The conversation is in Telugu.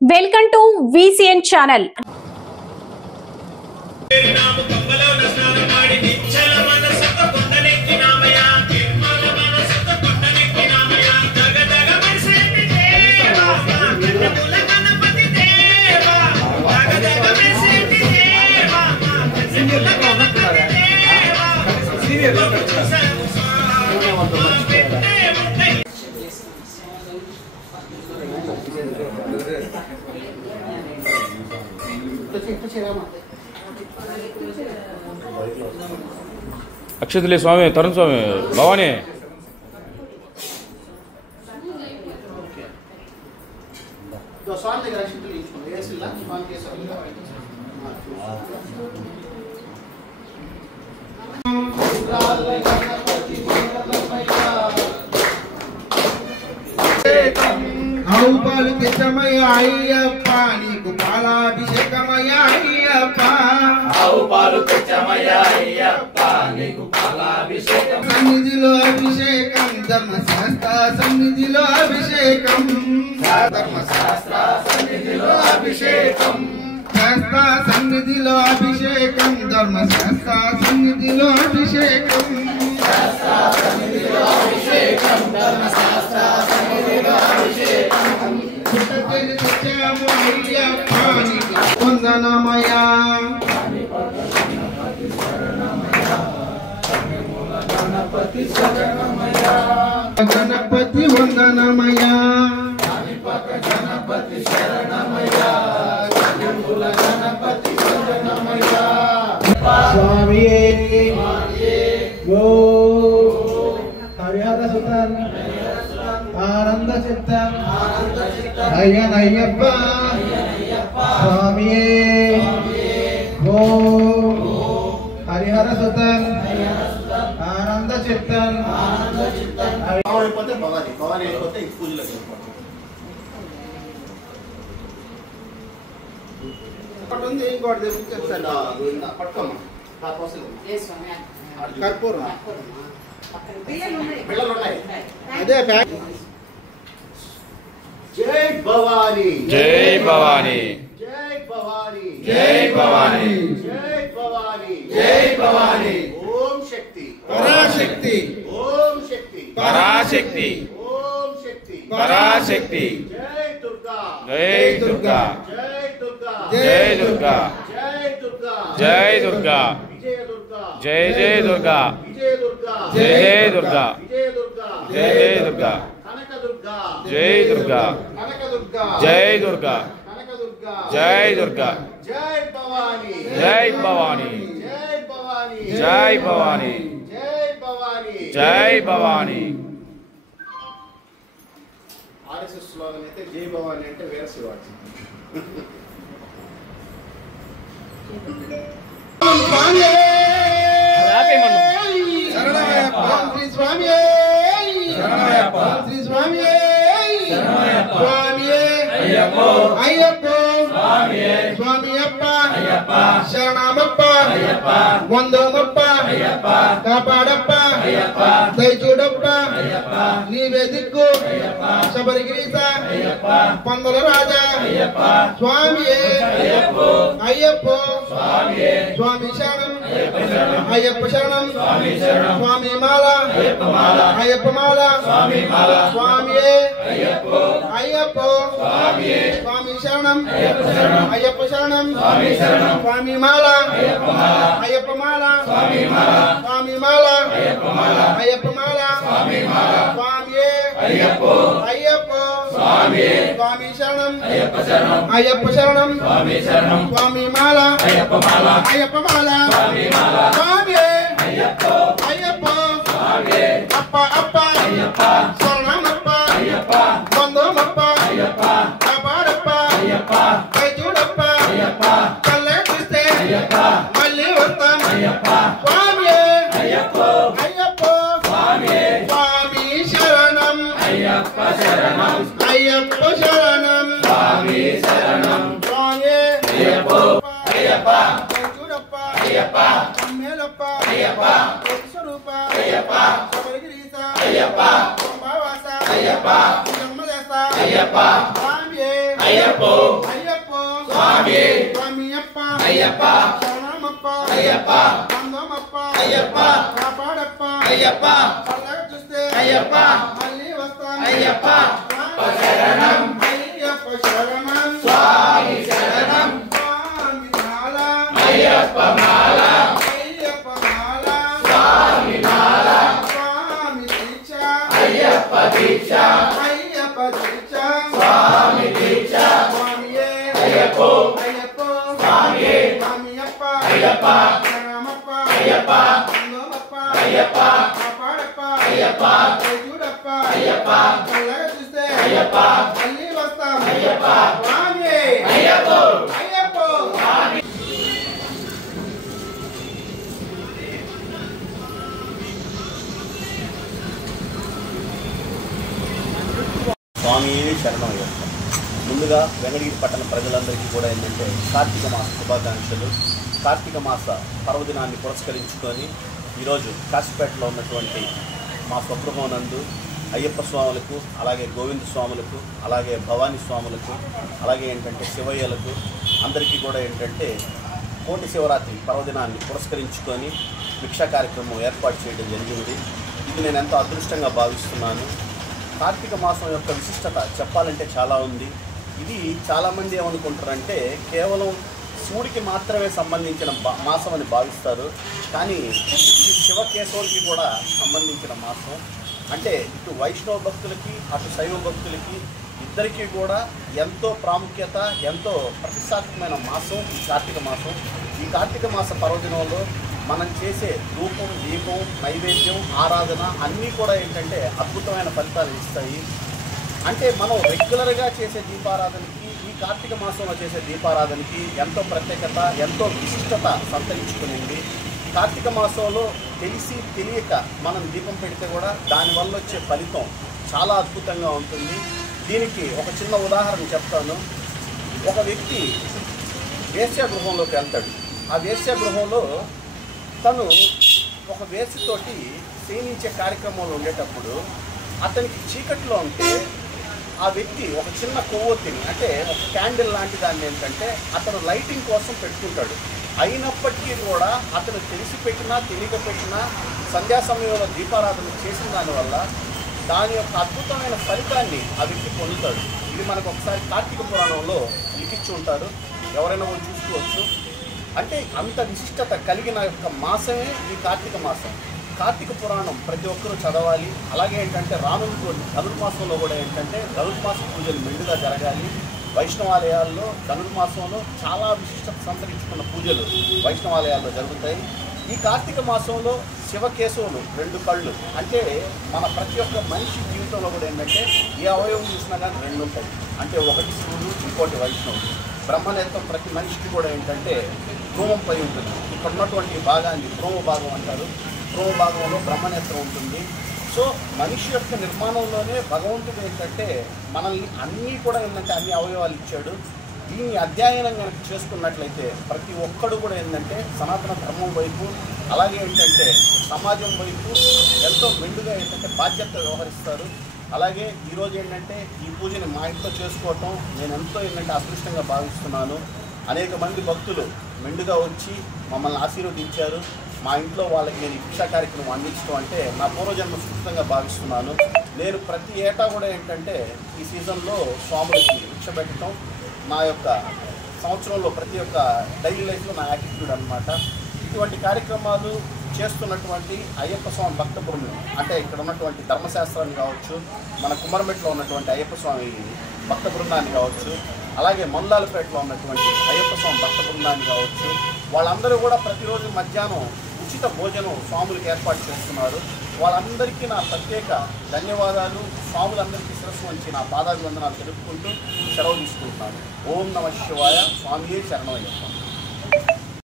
Welcome to VCN channel. అక్షతలే స్వామి, తరుణ్ స్వామి, భవానీ ఆవుపాలు తెచ్చమయ్య అయ్యప్ప, నీకు పాలాభిషేకమయ్య అయ్యప్ప. ఆవుపాలు తెచ్చమయ్య అయ్యప్ప, నీకు పాలాభిషేకం. సన్నిధిలో అభిషేకం, ధర్మశాస్త్ర సన్నిధిలో అభిషేకం. ధర్మశాస్త్ర సన్నిధిలో అభిషేకం. శాస్త్ర సన్నిధిలో అభిషేకం, ధర్మశాస్త్ర సన్నిధిలో అభిషేకం. శాస్త్ర సన్నిధిలో అభిషేకం, ధర్మశాస్త్ర సన్నిధిలో అభిషేకం. తెచ్చాము అయ్యప్ప, నీకు వందనమయ్యా. గణపతి శరణమయ్యా, గణపతి వందనమయ్యా. గణపతి శరణమయ్యా, గణపతి శరణమయ్యా. స్వామియే గో హరిహర సుతన్ ఆనంద చిత్తన్ అయ్యనయ్యప్ప. స్వామియే గో హరిహర సుతన్ ఆనంద చిత్తన్. అయిపోతే భవానీ, భవానీ అయిపోతే ఈ పూజలకు ఉంది. ఇంకోటి చెప్తాను, పట్టుకోమ్మా. కర్పూరం పిల్లలు ఉన్నాయి. అదే జై భవానీ, జై భవానీ, జై భవానీ, జై భవానీ, జై భవానీ, జై భవానీ. ఓం శక్తి, పరాశక్తి, ఓం శక్తి, పరాశక్తి, ఓం శక్తి, పరాశక్తి. జై దుర్గా, జై దుర్గా, జై దుర్గా, జై దుర్గా, జై దుర్గా, జై దుర్గా, విజయ దుర్గా, జై జై దుర్గా, విజయ దుర్గా, జై జై దుర్గా, విజయ దుర్గా, జై జై దుర్గా, కనక దుర్గా, జై దుర్గా, కనక దుర్గా, జై దుర్గా, కనక దుర్గా, జై దుర్గా, జై భవానీ, జై భవానీ, జై భవానీ, జై భవానీ, జై భవానీ. జై భవానీ. ఆర్ఎస్ఎస్ స్లోగన్ అయితే జై భవానీ అంటే వీర శివాజీ. శ్రీ స్వామి శ్రీ స్వామి స్వామి అయ్యప్ప స్వామి అప్ప శరణమప్ప వందమప్ప కాపాడప్ప దయచూడప్ప నీవే దిక్కు శబరిగిరీశ పందల రాజా స్వామి అయ్యప్ప స్వామి శరణం అయ్యప్ప శరణం స్వామి మాల అయ్యప్ప మాల స్వామి అయ్యప్ప స్వామి శరణం అయ్యప్ప శరణం స్వామి మాల అయ్యప్ప మాల స్వామి మాల అయ్యప్ప మాల స్వామి అయ్యప్ప స్వామి శరణం అయ్యప్ప శరణం స్వామి మాల అయ్యప్ప మాల స్వామి అయ్యప్ప అప్ప అప్ప శరణమప్ప వందమప్ప కాపాడప్ప చూడప్ప కళ్ళే చూస్తే మళ్ళీ వస్తాం స్వామి అయ్యప్ప స్వామి శరణం అయ్యప్ప శరణం స్వామి స్వామి అయ్యప్ప చూడప్ప అయ్యప్ప మేలప్ప అయ్యప్ప స్వరూప అయ్యప్ప శబరిగిరీశ అయ్యప్ప కుంభవాస అయ్యప్ప జన్మదేశ అయ్యప్ప స్వామి అయ్యప్పో స్వామి స్వామియప్ప అయ్యప్ప శరణమప్ప అయ్యప్ప బంధమప్ప అయ్యప్ప కాపాడప్ప అయ్యప్ప చల్లగా చూస్తే అయ్యప్ప మళ్ళీ వస్తాను అయ్యప్ప శరణం అయ్యప్ప శరణం స్వామి శరణం స్వామి మాల అయ్యప్ప మాల అయ్యప్ప మాల స్వామి మాల స్వామి దీక్ష అయ్యప్ప దీక్ష అయ్యప్ప దీక్ష స్వామి దీక్ష స్వామియే అయ్యప్పో అయ్యప్పో స్వామి స్వామియప్ప అయ్యప్ప శరణమప్ప అయ్యప్ప బంధమప్ప అయ్యప్ప కాపాడప్ప అయ్యప్ప చూడప్ప అయ్యప్ప చల్లగా చూస్తే అయ్యప్ప మళ్ళీ వస్తాం అయ్యప్ప స్వామి అయ్యప్పో అయ్యప్పో స్వామి స్వామి శరణమయ్యప్ప. ముందుగా వెంకటగిరి పట్టణ ప్రజలందరికీ కూడా ఏంటంటే కార్తీక మాస శుభాకాంక్షలు. కార్తీక మాస పర్వదినాన్ని పురస్కరించుకొని ఈరోజు కాశీపేటలో ఉన్నటువంటి మా స్వగృహం నందు అయ్యప్ప స్వాములకు, అలాగే గోవింద స్వాములకు, అలాగే భవానీ స్వాములకు, అలాగే ఏంటంటే శివయ్యలకు అందరికీ కూడా ఏంటంటే కోటి శివరాత్రి పర్వదినాన్ని పురస్కరించుకొని భిక్షా కార్యక్రమం ఏర్పాటు చేయడం జరిగింది. ఇది నేను ఎంతో అదృష్టంగా భావిస్తున్నాను. కార్తీక మాసం యొక్క విశిష్టత చెప్పాలంటే చాలా ఉంది. ఇది చాలామంది ఏమనుకుంటారంటే కేవలం శివుడికి మాత్రమే సంబంధించిన మాసం అని భావిస్తారు. కానీ ఇది శివకేశవులకి కూడా సంబంధించిన మాసం. అంటే ఇటు వైష్ణవ భక్తులకి అటు శైవ భక్తులకి ఇద్దరికీ కూడా ఎంతో ప్రాముఖ్యత, ఎంతో ప్రతిష్టాత్మకమైన మాసం ఈ కార్తీక మాసం. ఈ కార్తీక మాస పర్వదినంలో మనం చేసే ధూపం, దీపం, నైవేద్యం, ఆరాధన అన్నీ కూడా ఏంటంటే అద్భుతమైన ఫలితాలు ఇస్తాయి. అంటే మనం రెగ్యులర్గా చేసే దీపారాధనకి ఈ కార్తీక మాసంలో చేసే దీపారాధనకి ఎంతో ప్రత్యేకత, ఎంతో విశిష్టత సంతరించుకునింది. కార్తీక మాసంలో తెలిసి తెలియక మనం దీపం పెడితే కూడా దానివల్ల వచ్చే ఫలితం చాలా అద్భుతంగా ఉంటుంది. దీనికి ఒక చిన్న ఉదాహరణ చెప్తాను. ఒక వ్యక్తి వేశ్యాగృహంలోకి వెళ్తాడు. ఆ వేశ్యాగృహంలో తను ఒక వేసితోటి క్షీణించే కార్యక్రమంలో ఉండేటప్పుడు అతనికి చీకట్లో ఉంటే ఆ వ్యక్తి ఒక చిన్న కొవ్వొత్తిని, అంటే ఒక క్యాండిల్ లాంటి దాన్ని ఏంటంటే అతను లైటింగ్ కోసం పెట్టుకుంటాడు. అయినప్పటికీ కూడా అతను తెలిసి పెట్టినా తెలియక పెట్టినా సంధ్యా సమయంలో దీపారాధన చేసిన దానివల్ల దాని యొక్క అద్భుతమైన ఫలితాన్ని ఆ వ్యక్తి పొందుతాడు. ఇది మనకు ఒకసారి కార్తీక పురాణంలో లిఖించి ఉంటారు, ఎవరైనా చూసుకోవచ్చు. అంటే అంత విశిష్టత కలిగిన యొక్క మాసమే ఈ కార్తీక మాసం. కార్తీక పురాణం ప్రతి ఒక్కరూ చదవాలి. అలాగే ఏంటంటే రానున్న ధనుర్మాసంలో కూడా ఏంటంటే ధనుర్మాస పూజలు మెండుగా జరగాలి. వైష్ణవాలయాల్లో ధనుర్మాసంలో చాలా విశిష్టత సంతరించుకున్న పూజలు వైష్ణవాలయాల్లో జరుగుతాయి. ఈ కార్తీక మాసంలో శివకేశవులు రెండు కళ్ళు, అంటే మన ప్రతి ఒక్క మనిషి జీవితంలో కూడా ఏంటంటే ఏ అవయవం చూసినా కానీ రెండు ఉంటాయి. అంటే ఒకటి శివుడు, ఇంకోటి వైష్ణవుడు. బ్రహ్మనేత్రం ప్రతి మనిషికి కూడా ఏంటంటే భ్రూమంపై ఉంటుంది. ఇక్కడ ఉన్నటువంటి భాగాన్ని భ్రూమ భాగం అంటారు. భ్రూమ భాగంలో బ్రహ్మనేత్రం ఉంటుంది. సో మనిషి యొక్క నిర్మాణంలోనే భగవంతుడు ఏంటంటే మనల్ని అన్నీ కూడా ఏంటంటే అన్ని అవయవాలు ఇచ్చాడు. దీన్ని అధ్యయనం కనుక చేసుకున్నట్లయితే ప్రతి ఒక్కడు కూడా ఏంటంటే సనాతన ధర్మం వైపు, అలాగే ఏంటంటే సమాజం వైపు ఎంతో మెండుగా ఏంటంటే బాధ్యత వ్యవహరిస్తారు. అలాగే ఈరోజు ఏంటంటే ఈ పూజని మా ఇంట్లో చేసుకోవటం నేను ఎంతో ఏంటంటే అదృష్టంగా భావిస్తున్నాను. అనేక మంది భక్తులు మెండుగా వచ్చి మమ్మల్ని ఆశీర్వదించారు. మా ఇంట్లో వాళ్ళకి నేను భిక్షా కార్యక్రమం అందించడం అంటే నా పూర్వజన్మ సుకృతంగా భావిస్తున్నాను. నేను ప్రతి ఏటా కూడా ఏంటంటే ఈ సీజన్లో స్వాములకి భిక్ష పెట్టడం నా యొక్క సంవత్సరంలో ప్రతి ఒక్క డైలీ లైఫ్లో నా యాటిట్యూడ్ అనమాట. ఇటువంటి కార్యక్రమాలు చేస్తున్నటువంటి అయ్యప్ప స్వామి భక్త బృందం, అంటే ఇక్కడ ఉన్నటువంటి ధర్మశాస్త్రాన్ని కావచ్చు, మన కుమ్మరమెట్లో ఉన్నటువంటి అయ్యప్ప స్వామి భక్త బృందాన్ని కావచ్చు, అలాగే మందాలపేటలో ఉన్నటువంటి అయ్యప్ప స్వామి భక్త బృందాన్ని కావచ్చు, వాళ్ళందరూ కూడా ప్రతిరోజు మధ్యాహ్నం ఉచిత భోజనం స్వాములకు ఏర్పాటు చేస్తున్నారు. వాళ్ళందరికీ నా ప్రత్యేక ధన్యవాదాలు. స్వాములందరికీ శిరస్సు వంచి నా పాదాభివందనాలు తెలుపుకుంటూ సెలవు తీసుకుంటున్నాను. ఓం నమః శివాయ. స్వామియే శరణమయ్యప్ప.